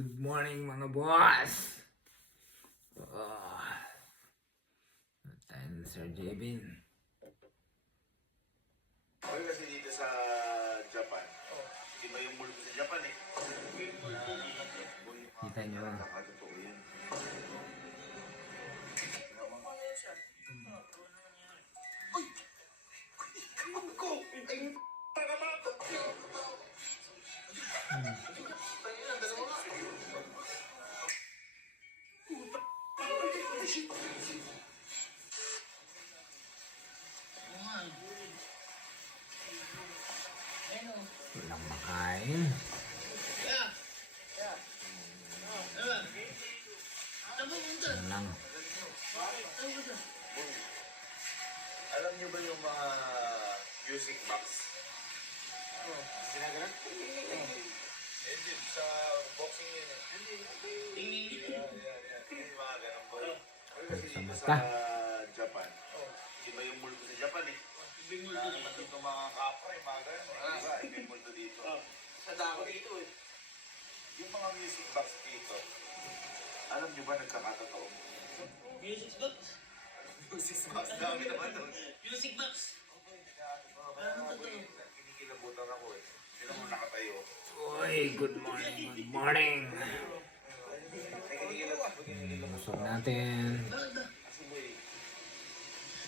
Good morning mga boss! Oh, tayo na Sir Jebin. Okay, kasi dito sa Japan, iba yung multo sa Japan eh. Kita nyo. Nakakatotoo yan. Uy! Ako! Ay! Nakamato! Walang makain. Yan lang. Alam niyo ba yung mga music box? Ginagalan? Hindi, sa boxing yun eh. Yeah. Yung mga ganun po. Kasi dito sa Japan, iba yung multo sa Japan eh. Nakakamat dito mga kapre, mga ganun. Diba? Iba yung multo dito. Sa dako dito eh. Yung mga music box dito, alam niyo ba nagkakatotoo? Music box? Music box, dami naman doon. Music box? Kinikilabutan ako eh. Hindi naman nakatayo. Uy, good morning, good morning. Kinikilabutan. Busog natin. Kasi boy,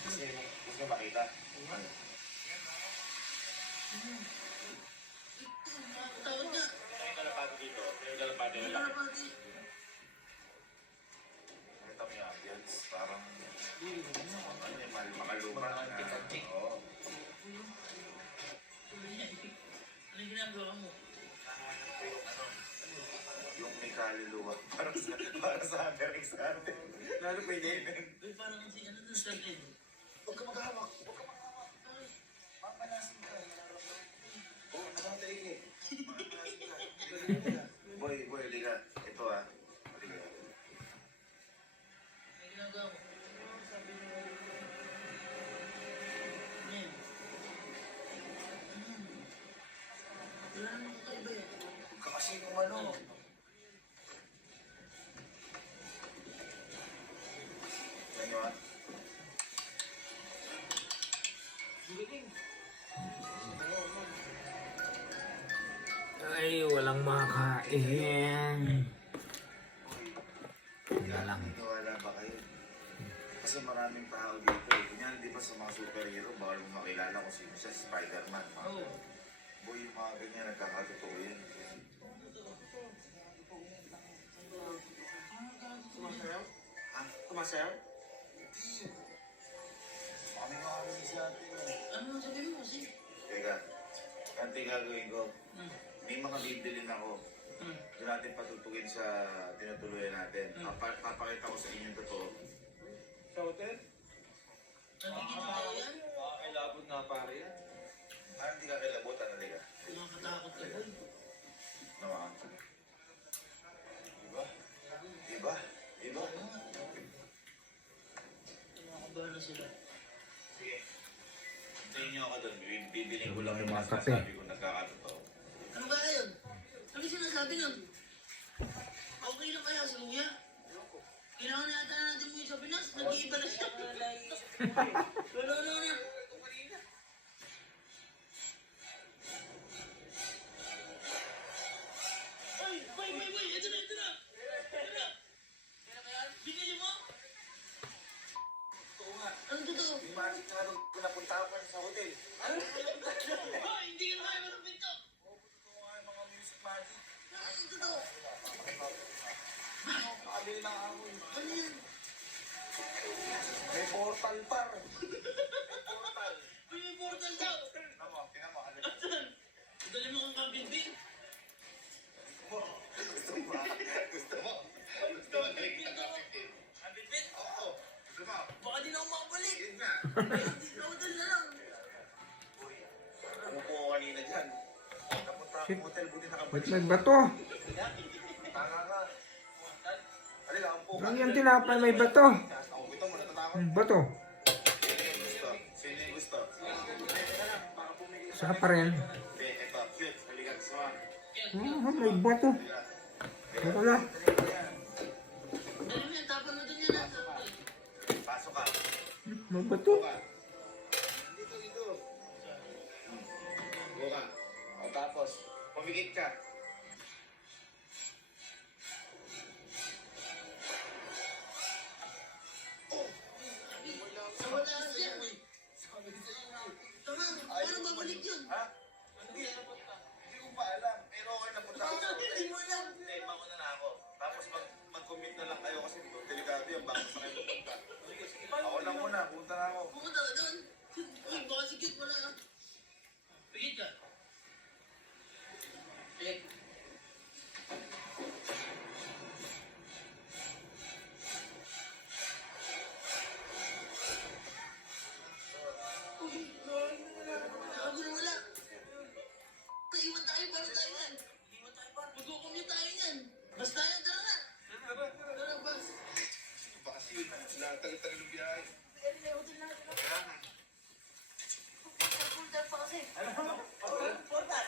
kasi gusto niyo makita. Tawag na. May kalapati dito. May kalapati na lang. Nakita mo yung ambience. Parang ano yung makaluma na. Oo. Ano yung ginagawa mo? Yung may kaluluwa. Para sa Alexander. Lalo pa yun. Uy, parang si ano dun sa akin. Huwag ka maghawak. Huwag ka maghawak. Mamanasin ka. Oo, namatay ka eh. Mamanasin ka. Boy, liga. Ito ah. Liga. Ano yung ginagawa mo? Yan. Wala namang kakaiba yan. Huwag ka kasi kung ano. Yan yun ah. Ay, walang makain. Wala lang. Wala ba kayo? Kasi maraming tao dito eh. Kunyari di ba sa mga superhero, bawal mo makilala kung sino siya, Spider-Man. Oo. Boy, yung mga ganyan, nagkakatotoo yan. Sumasayaw? Ha? Sumasayaw? Mami si ate eh. Ano ang sabi mo kasi? Teka, ganito yung gagawin ko. Hmm. May mga bibilin ako. Hmm. Doon natin patutugin sa tinutuloy natin. Papakita ko sa inyo yung totoo. Sa hotel? Nagiging tayo yan? Kakilabot na pare yan. Parang hindi ka kilabutan, halika. Nakakatakot ka, boy. Naman. Diba? Diba? Diba? Nakakabahan na sila. Sige. Hintayin niyo ako doon. Bibiling ko lang Yung yung mga mga kape. sinasabi ko nagkakatotoo. Ano ba yun? Ano yung sinasabi nun? Okay lang kaya sa luya? Kailangan na yata natin mo yung sa Pinas. Nag-iiba na siya. Wala na. Ay! Ito na! Binili mo? Oo nga. Anong totoo? Yung magic na nung pinapunta ko sa hotel. Ay! Hindi ka na kaya ng pinto! Ito nga yung mga music magic. Anong totoo? Nakabili na ako. Ano yan? May portal par. May portal. May portal daw! Tingnan mo. Asan? Dali mo kang kampin-pin. Gusto mo? Gusto mo? Kampin-pin? Oo. Gusto mo? Baka di na ako makabalik. Yun nga. Ay, hindi na hotel na lang. Ano po kanina dyan? Napunta Shit. akong hotel, buti Ba't nakabalik. nagbato? Tanga ka. Halika, ang po ka. Ang yung tinapay may bato. Ako gusto mo, natatakot. Bato. Sino yung gusto? Sino yung gusto? Baka pumili ka. Saka pa rin. Ito, cute. Halika, gusto mo. May bato. Halika. Ako na. Dali mo yan, tapon mo dun yan. Pasok ka. Magbato. Dito, dito. Buka. O tapos, pumikit ka. Wala siya. Tama, paano babalik yun? Ha? Hindi ko pa alam. Pero okay na punta ako. Hindi mo alam. Hindi, mauna na ako. Tapos mag-commit na lang kayo kasi delikado yan. Baka sa kayo pupunta. Ako lang muna. Punta na ako. Pumunta ka doon. Uy, baka si Kit wala. Pigit ka. Pigit. Gago na wala. Kaiwan tayo, paano tayo yan? Magkukumute tayo yan. Basta yan, tara na. Tara, bas. Baka yun. Tagal-tagal ng biyahe. Kaya nga. Portal pa kasi. Portal.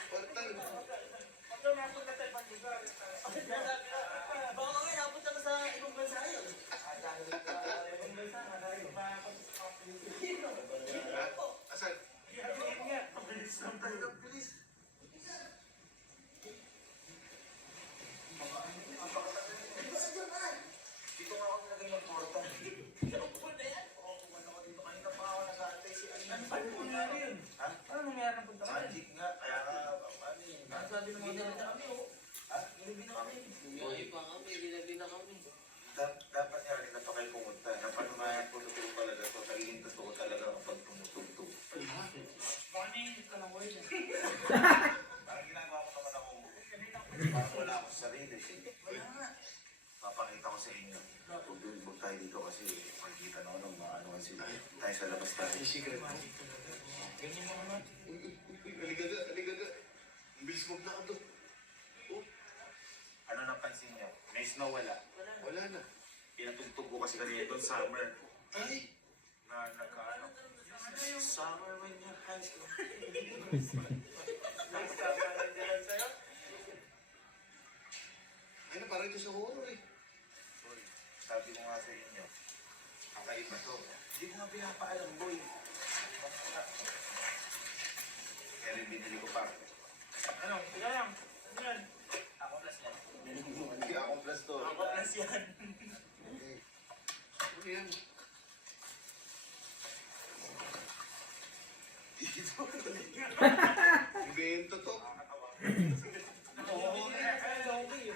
Baka ngayon, napunta ka sa ibang bansa yun. Asan? Dito nga ako nilagay ng portal. Ha? Ano nangyari ng punta ka? Magic nga. Kaya nga, ano yun? Sabi ng mga dalawa kami, oh. Ha? Ginabi na kami. Ginabi pa kami, ginabi na kami. Dapat nga rin na to kayo pumunta. Napatunayan ko totoo talaga to. Naging totoo talaga kapag tumutugtog. Baka naiinit ka ng word. Parang ginagawa ko naman ako. Parang wala ako sa sarili. Wala nga. Papakita ko sa inyo. Huwag tayo dito kasi makikita na ako ng mga anuhan sila. Tayo sa labas tayo. Secret. Ganyan mo naman. Aligaga, aligaga. Ang bilis mo na ako doon. Oh. Ano napansin niyo? May snow wala? Wala na. Pinatugtog ko kasi kanina doon summer. Ay! Na nagkaano? Summer when you're high school. Ay na, parang ito sa horror eh. Boy, sabi ko nga sa inyo, kakaiba to. Hindi ko nga pinapaalam, boy. Kaya rin binili ko pa. Ano? Ika lang. Ano yan? Ako plus yan. Hindi akong plus to. Ako plus yan. Ano yan? Dito. Invento to. Oo. Okay.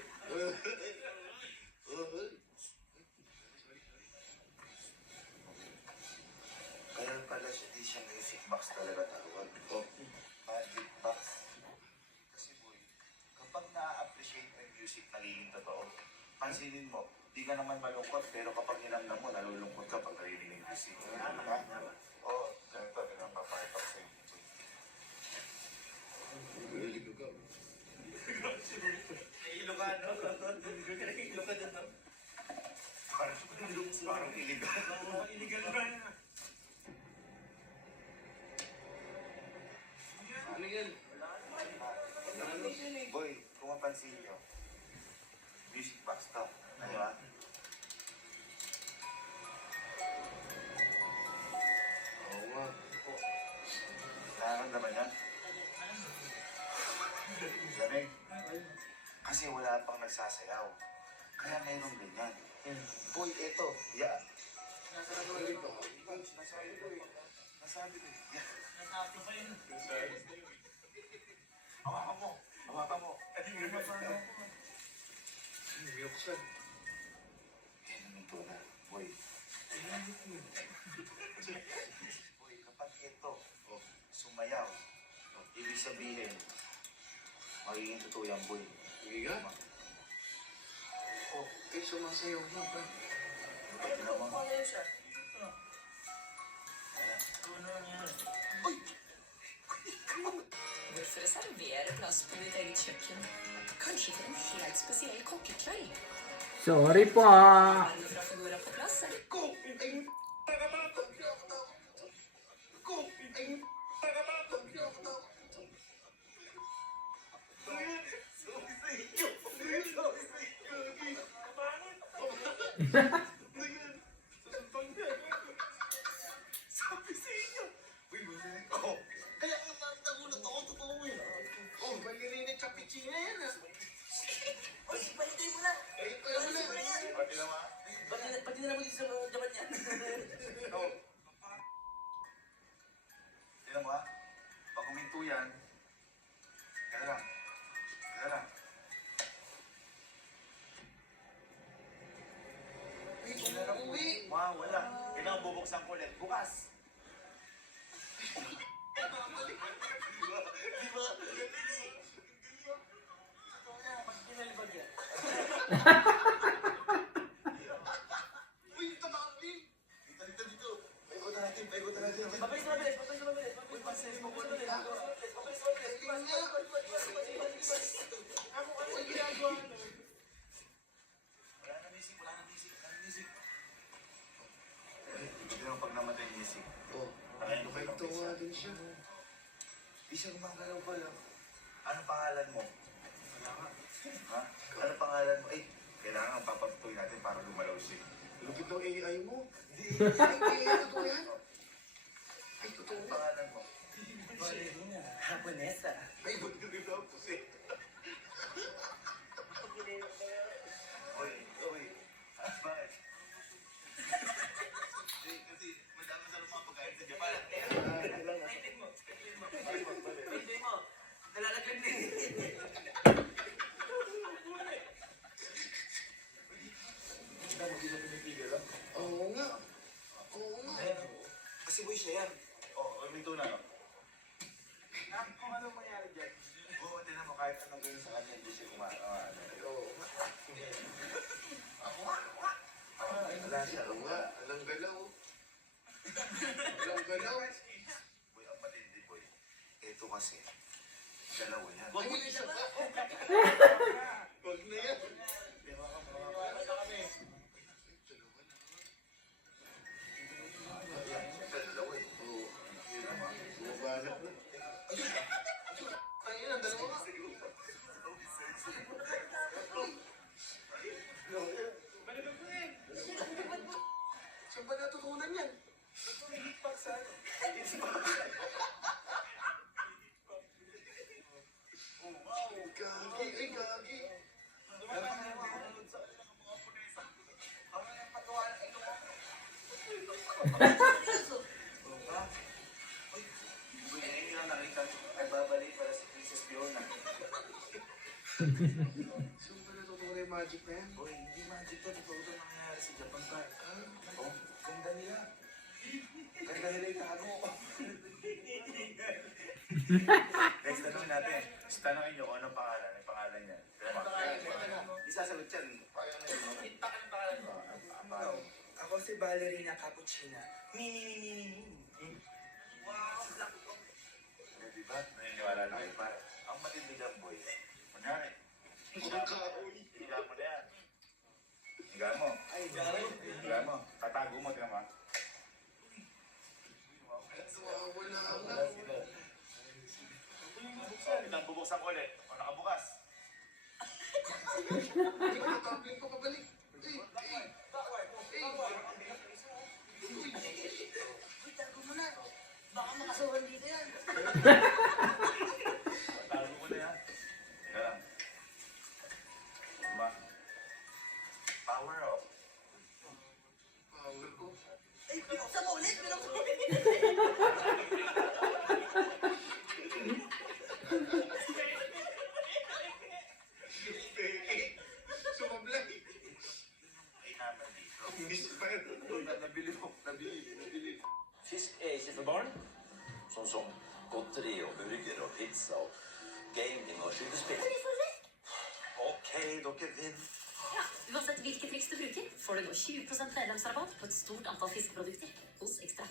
Kaya pala siya di siya music box talaga tawag. Oh. Magic box. Kasi boy, kapag na-appreciate mo yung music, nagiging totoo. Pansinin mo, di ka naman malungkot, pero kapag hinamdam mo, nalulungkot ka pag narinig yung music. Ha? Oo, ganito, pinapapakita ko sa inyo. Ilocano. Ilocano. Parang iligal. Illegal naman. Ano yan? Boy, kung mapansin nyo, music box to. Ano ba? Oo nga. Nararamdaman yan? Lamig? Kasi wala pang nagsasayaw. Kaya mayroong ganyan. Boy, eto. Yeah. Nasabi ko eh. Nasabi ko eh. Yeah. Nasabi pa yun. Hawakan mo. Hawakan mo. Buksan. Yan naman to na. Boy. Boy, kapag ito, sumayaw, ibig sabihin, magiging totoo yan, boy. Sige ka? Oh, Eh, sumasayaw na ba? tignan mo. Ano siya? Ayan. Ano nangyari? Hvorfor reservere plass på ditt eget kjøkken? Kanskje til en helt spesiell kokkekveld? Sorry po. Men fra Fagora på plass, eller? Go! Ay, tagabato! Go! Ay, tagabato! Sorry sa inyo. Sorry sa inyo. Susumpang na. Sabi sa inyo. Uy, bumili ko. Kaya nagulat ako, totoo eh. Oh, ballerina Capuchina yan ah. Uy, pahintay mo na. Kaya mo na. Pati naman. Pati na naman din sa Japan yan. No. Tignan mo ha. Pag huminto yan, kaya lang. Kaya lang. Uwi. Wow, wala. Kailangan bubuksan ko ulit. Bukas. Di ba? Pinalibag yan. Uy, tatapin. Dito. Paikutan natin. Mabilis. Uy, pasis mo ko ulit. Ako ginagawa mo? Wala na nisip. Hindi naman pag namatay nisip. Oh, Kakain ko ito nga din siya. Di siya gumagalaw pa lang. Ano pangalan mo? Ha? Ano pangalan mo? Eh, kailangan papatuloy natin para lumalaw siya. Lupit ng AI mo. Hindi, totoo yan. Ay, totoo Ano nga. pangalan mo? Ballerina. Japonesa. Ay, ba't ko tinapos eh? Uy. Bakit? Kasi madami sa mga pagkain sa Japan. Pahintay mo. Nalalaglag na eh. Hindi mo pinipigil, ah. Oo nga. Kasi boy siya yan. Oo, may tuna, no? Kung ano mangyari dyan? Oo, tinan mo, kahit anong gawin sa kanya, hindi siya Oo. Wala siya. Oo nga. Alang galaw. Alang galaw. Boy, ang matindi, boy. Ito kasi, dalawa yan. Huwag mo na siya. Wag na yan. Dalawa eh. Oo. Bumabanat na. Ay, ang dalawa nga. Saan ba natutunan yan? Gagi, ay gagi. Boy, ngayon lang nakita, ay babalik para si Princess Fiona. Saan ba natutunan yung magic na yan? Boy, hindi magic to. Totoo ito nangyayari sa Japan pa. Oh, ganda nila. Ganda nila yung tago. Next, tanongin natin. Tanongin nyo kung anong pangalan. Ang pangalan niya. Isasagot yan. Ako si Ballerina Cappuccina. Diba? Naniniwala na kayo pa. Ang matindi dyan, boy. Kunyari. Higa mo na yan. Higa mo. Higa mo. Tatago mo, tingnan mo. Wala nga. Ilang bubuksan ko ulit. O nakabukas. Tabling ko pabalik. Uy, tago mo na. Baka makasuhan dito yan. Tatago mo na yan. Higa lang. Diba? Power off. Power ko. Ay, pinuksan mo ulit. Sumablay. Ay naman dito. Nabili. Fisk är kiselbarn. Som gotteri och burger och pizza och gaming och kylspel. Okej, dere vinner. Ja, uansett hvilket triks du bruker, får du nå 20% medlemsrabatt på et stort antall fiskeprodukter hos Ekstra.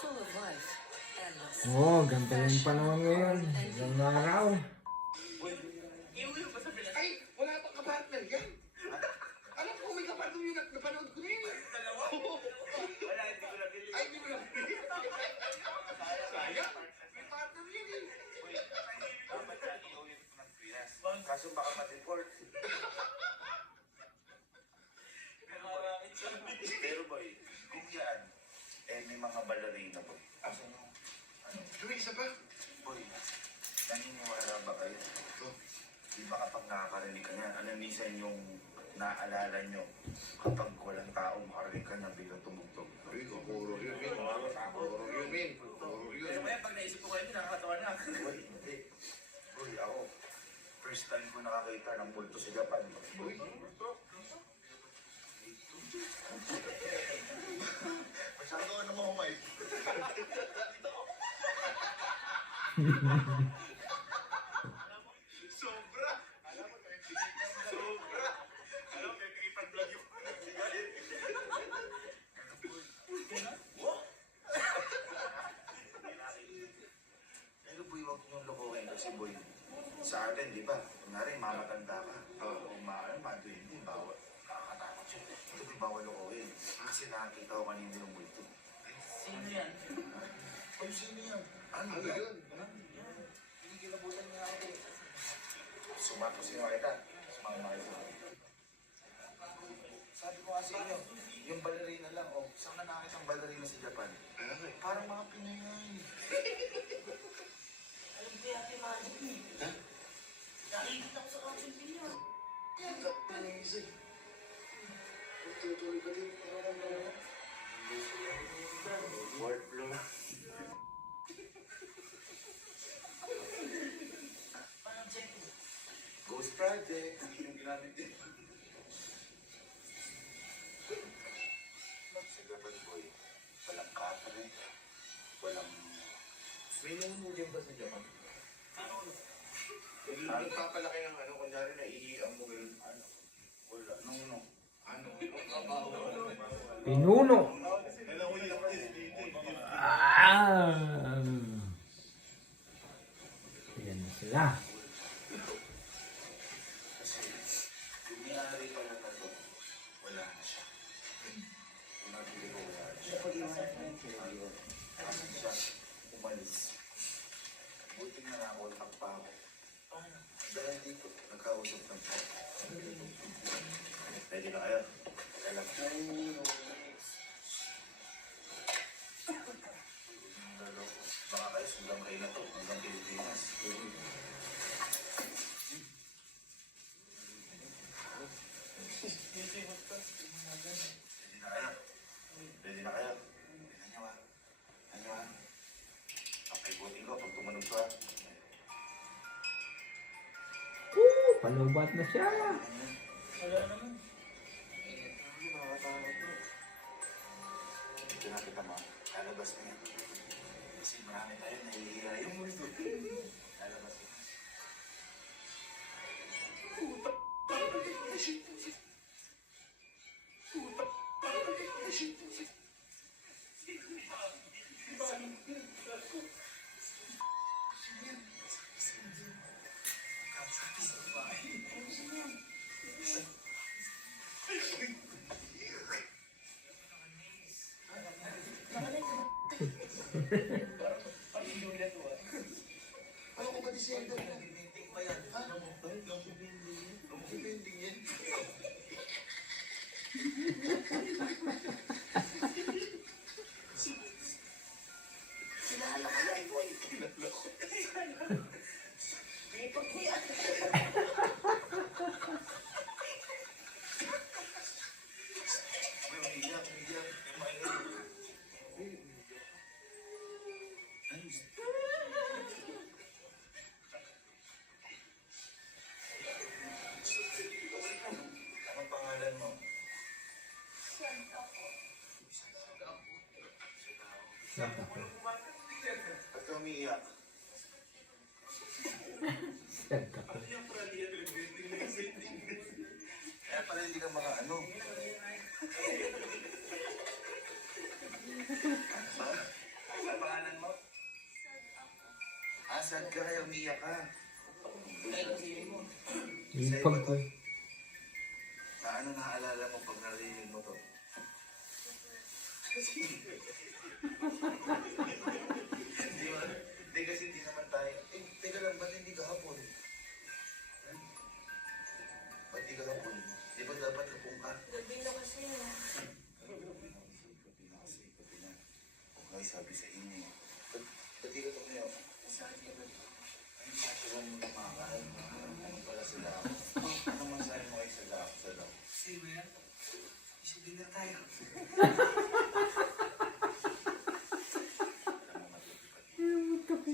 Full of life, endless. Oh, ganda yung panahon ngayon. Ilang araw. Iuwi mo pa sa Pilas. Ay, wala pa kapartner yan. Alam ko may kapartner yung napanood ko na yun. Dalawa? Wala, hindi ko nabili. Ay, hindi mo na. mga balerina po. Asa nyo? Joey, isa pa. Boy, naniniwala ba kayo? Ito, di ba kapag nakakarinig ka niyan, alam minsan yung naalala nyo kapag walang tao makarinig ka niya biglang tumugtog. Uy, puro yun, Min. Puro yun, Min. Puro yun. Kaya pag naisip ko kayo, nakakatawa na. Boy, hindi. Boy, ako, first time ko nakakita ng multo sa Japan. Uy, Masyado ka naman umay. Sobra! Alam mo, sobra! Alam mo, may pag-vlog yung pero boy, wag niyong lokohin kasi boy. Sa atin, di ba? Kunwari, mamatanda ka. O ma-20, bawal. Nakakatakot siya. Ito boy, bawal lokohin. Kasi nakakita ko kanina yung multo. Sino yan? Ay, sino yan? Ano ano yan? yun? Hindi kinabutan niya ako. Sumato sino kita. Sumama kayo. Sabi ko nga sa inyo, yung balerina lang, saan ka nakakita ang balerina sa Japan? Parang mga Pinoy nga yun. Alam ko yung ating magic niya. Nakikita ko sa council niya. Amazing. Tutuloy ka din. Word flow. Parang check mo. Ghost Project. Yung ginamit din. Sa Japan boy, walang Catholic, walang... May nangunugin ba sa Japan? Ano papalaki ng ano, kunyari na iiam mo ganun, ano? Wala, no. Ano? Pinuno! Ayan na sila. Kasi, yung may-ari pala na to, wala na siya. Yung nabili ko, wala na siya. Kasi siya, umalis. Buti nga nakontak pa ako. Dahil dito, nagkausap ng po. Ready na kayo? Alam ko. Baka kayo, sundan kayo na to, hanggang Pilipinas. Ready na kayo? Ready na kayo? Tignan nyo ha. Tignan nyo ha. Papaikutin ko pag tumunog to ha. Palubat na siya. Wala naman. Ito nakita mo, lalabas na yan. Kasi marami tayo nahihira yung multo. Lalabas na yan. Ano ko ba December? Bibinding pa yan. Ha? Bibinding yan. Kilala ko yan, boy. May pagkiyat. Umiiyak. Yung maingay. Anong pangalan mo? Santa ko. Ba't ka umiiyak? Santa ko. Kaya pala hindi ka mga ano. Ha? Ano pangalan mo? Sad ka kaya umiiyak ka. Ipag ko. Na ano naaalala mo pag narinig mo to? Di ba? Hindi kasi hindi naman tayo. Teka lang, ba't hindi ka hapon? Ba't di ka hapon? Di ba dapat hapon ka? Gabi na kasi. Gabi na. O Dinner tayo.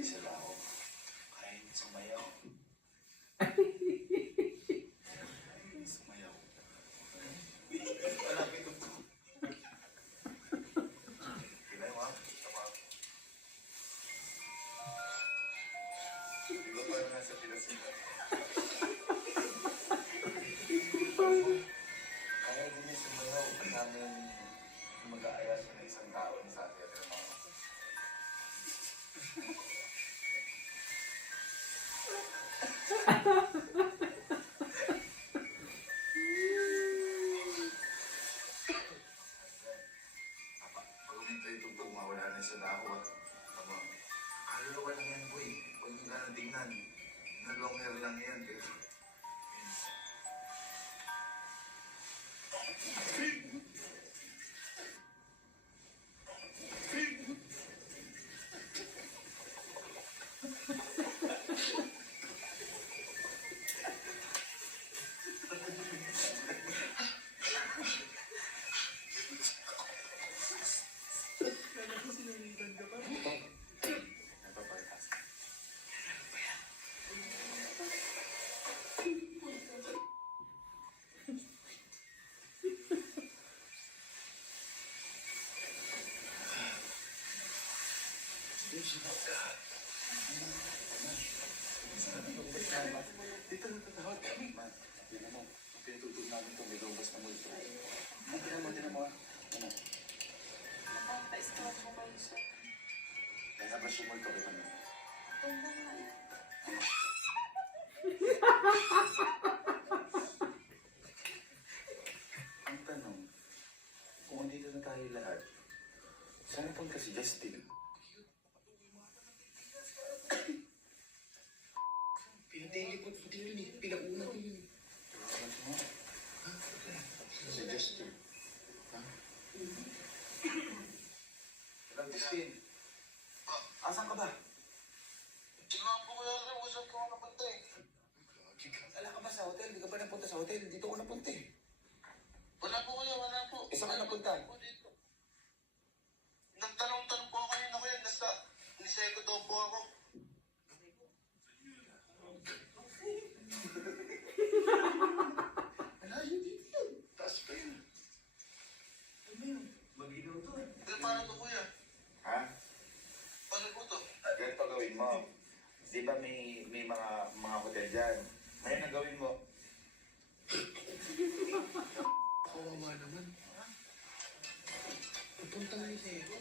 Sila ako. Kahit sumayaw. Sumayaw. Malapit ito. Tingnan mo, tama. Di ba parang nasa Pinas ito? Kaya din yung sumayaw. Kasama yung mag-aayas ng isang tao sa atin. Pag uminto yung tugtog, mawala na sa dako. Tama. Kaluluwa lang yan, boy. Huwag yung ganang tingnan. Na-long hair lang yan. Pero... Dito na tatawag kami. Man, tignan mo. Ang pinatutog namin ito, may lumbas na multo. Tignan mo. Ano? Napapaistahan mo kayo, sir. Kaya ba siya multo kita mo? Ganda nga eh. Ang tanong, kung andito na tayo lahat, saan punta si Justin? Pinateleport mo din yun eh. Pinauna ko yun. Si Justin. Ha? Hello, Justin. Asan ka ba? Tingnan po kaya rin, usap ko nga napunta eh. Ala ka ba sa hotel? Di ka ba napunta sa hotel? Dito ako napunta eh. Wala po kuya, wala po. Eh, saan ka napunta? Po dito. Nagtanong-tanong po ako kanina kuya, nasa Niseko daw po ako. Malayo dito yun. Taas pa yun. Ano yun? Maginaw to eh. Pero paano to kuya? Ha? Paano po to? Ganito gawin mo. Di ba may mga hotel dyan? Ngayon ang gawin mo. Kawawa naman. Pupunta nga ni Sero.